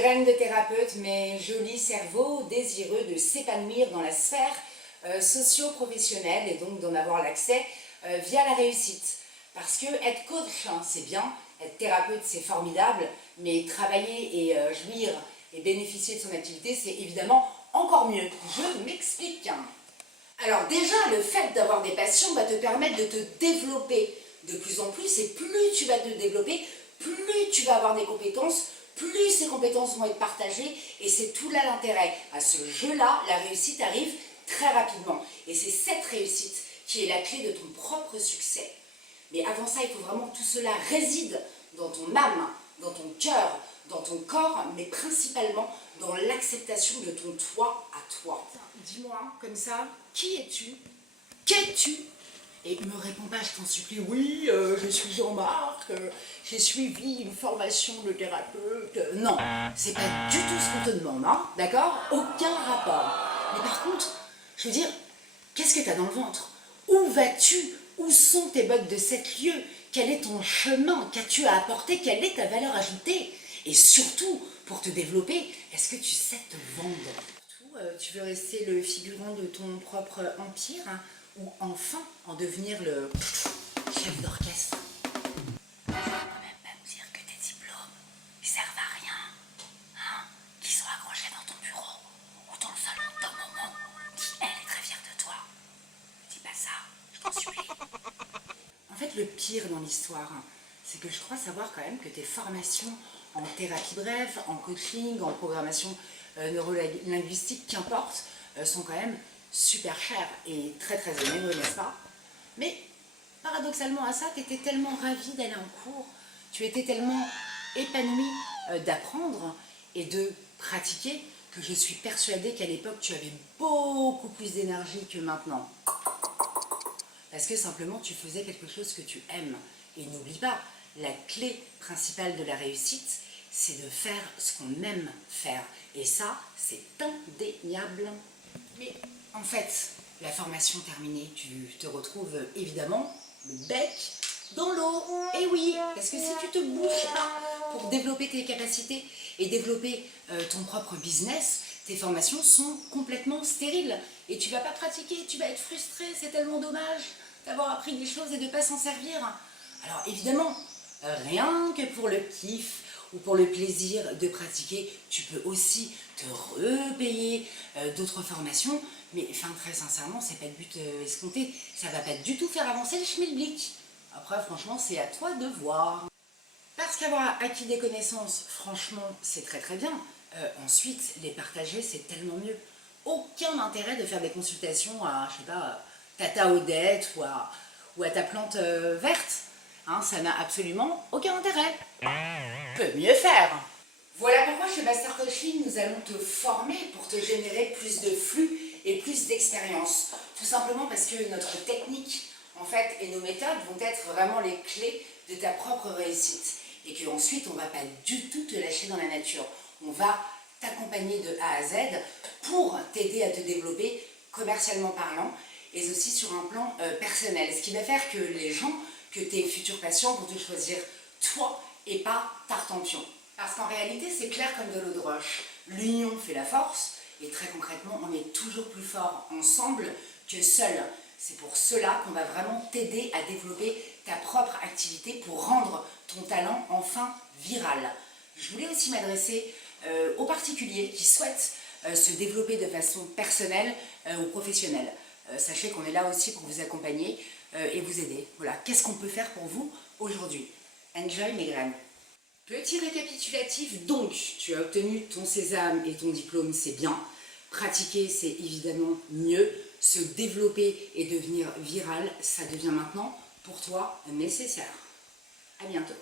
graines de thérapeute, mes jolis cerveaux désireux de s'épanouir dans la sphère socio-professionnelle et donc d'en avoir l'accès via la réussite. Parce que être coach, hein, c'est bien, être thérapeute, c'est formidable, mais travailler et jouir et bénéficier de son activité, c'est évidemment encore mieux. Je m'explique. Alors déjà, le fait d'avoir des passions va te permettre de te développer de plus en plus, et plus tu vas te développer, plus tu vas avoir des compétences, plus ces compétences vont être partagées, et c'est tout là l'intérêt. À ce jeu-là, la réussite arrive très rapidement, et c'est cette réussite qui est la clé de ton propre succès. Mais avant ça, il faut vraiment que tout cela réside dans ton âme, dans ton cœur, dans ton corps, mais principalement dans l'acceptation de ton toi à toi. Dis-moi, comme ça, qui es-tu? Qu'es-tu? Et ne me réponds pas, je t'en supplie, oui, je suis Jean-Marc, j'ai suivi une formation de thérapeute. Non, c'est pas du tout ce qu'on te demande, hein, d'accord? Aucun rapport. Mais par contre, je veux dire, qu'est-ce que tu as dans le ventre? Où vas-tu? Où sont tes bottes de 7 lieues? Quel est ton chemin? Qu'as-tu à apporter? Quelle est ta valeur ajoutée? Et surtout, pour te développer, est-ce que tu sais te vendre? Tu veux rester le figurant de ton propre empire, hein, ou enfin en devenir le chef d'orchestre? Tu vas quand même pas me dire que tes diplômes, ils servent à rien, hein, qu'ils sont accrochés dans ton bureau ou dans le salon de ta maman, qui elle est très fière de toi. Ne dis pas ça, je t'en supplie. En fait, le pire dans l'histoire, c'est que je crois savoir quand même que tes formations en thérapie brève, en coaching, en programmation neurolinguistique, qu'importe, sont quand même super chères et très très onéreux, n'est-ce pas? Mais paradoxalement à ça, tu étais tellement ravie d'aller en cours, tu étais tellement épanouie d'apprendre et de pratiquer que je suis persuadée qu'à l'époque, tu avais beaucoup plus d'énergie que maintenant. Parce que simplement, tu faisais quelque chose que tu aimes. Et n'oublie pas, la clé principale de la réussite, c'est de faire ce qu'on aime faire. Et ça, c'est indéniable. Mais en fait, la formation terminée, tu te retrouves évidemment le bec dans l'eau. Et oui, parce que si tu te bouges pas pour développer tes capacités et développer ton propre business, tes formations sont complètement stériles. Et tu vas pas pratiquer, tu vas être frustré, c'est tellement dommage d'avoir appris des choses et de ne pas s'en servir. Alors évidemment, rien que pour le kiff ou pour le plaisir de pratiquer, tu peux aussi te repayer d'autres formations, mais enfin, très sincèrement, c'est pas le but escompté. Ça va pas du tout faire avancer le schmilblick. Après, franchement, c'est à toi de voir. Parce qu'avoir acquis des connaissances, franchement, c'est très très bien. Ensuite, les partager, c'est tellement mieux. Aucun intérêt de faire des consultations à, je sais pas, Tata Odette ou à ta plante verte. Hein, ça n'a absolument aucun intérêt. Peut mieux faire. Voilà pourquoi chez Master Coaching, nous allons te former pour te générer plus de flux et plus d'expérience. Tout simplement parce que notre technique, en fait, et nos méthodes vont être vraiment les clés de ta propre réussite. Et qu'ensuite, on ne va pas du tout te lâcher dans la nature. On va t'accompagner de A à Z pour t'aider à te développer commercialement parlant et aussi sur un plan personnel. Ce qui va faire que les gens, que tes futurs patients vont te choisir toi et pas Tartampion. Parce qu'en réalité, c'est clair comme de l'eau de roche. L'union fait la force et très concrètement, on est toujours plus fort ensemble que seul. C'est pour cela qu'on va vraiment t'aider à développer ta propre activité pour rendre ton talent enfin viral. Je voulais aussi m'adresser aux particuliers qui souhaitent se développer de façon personnelle ou professionnelle. Sachez qu'on est là aussi pour vous accompagner et vous aider. Voilà, qu'est-ce qu'on peut faire pour vous aujourd'hui? Enjoy mes graines. Petit récapitulatif, donc, tu as obtenu ton sésame et ton diplôme, c'est bien. Pratiquer, c'est évidemment mieux. Se développer et devenir viral, ça devient maintenant, pour toi, nécessaire. À bientôt.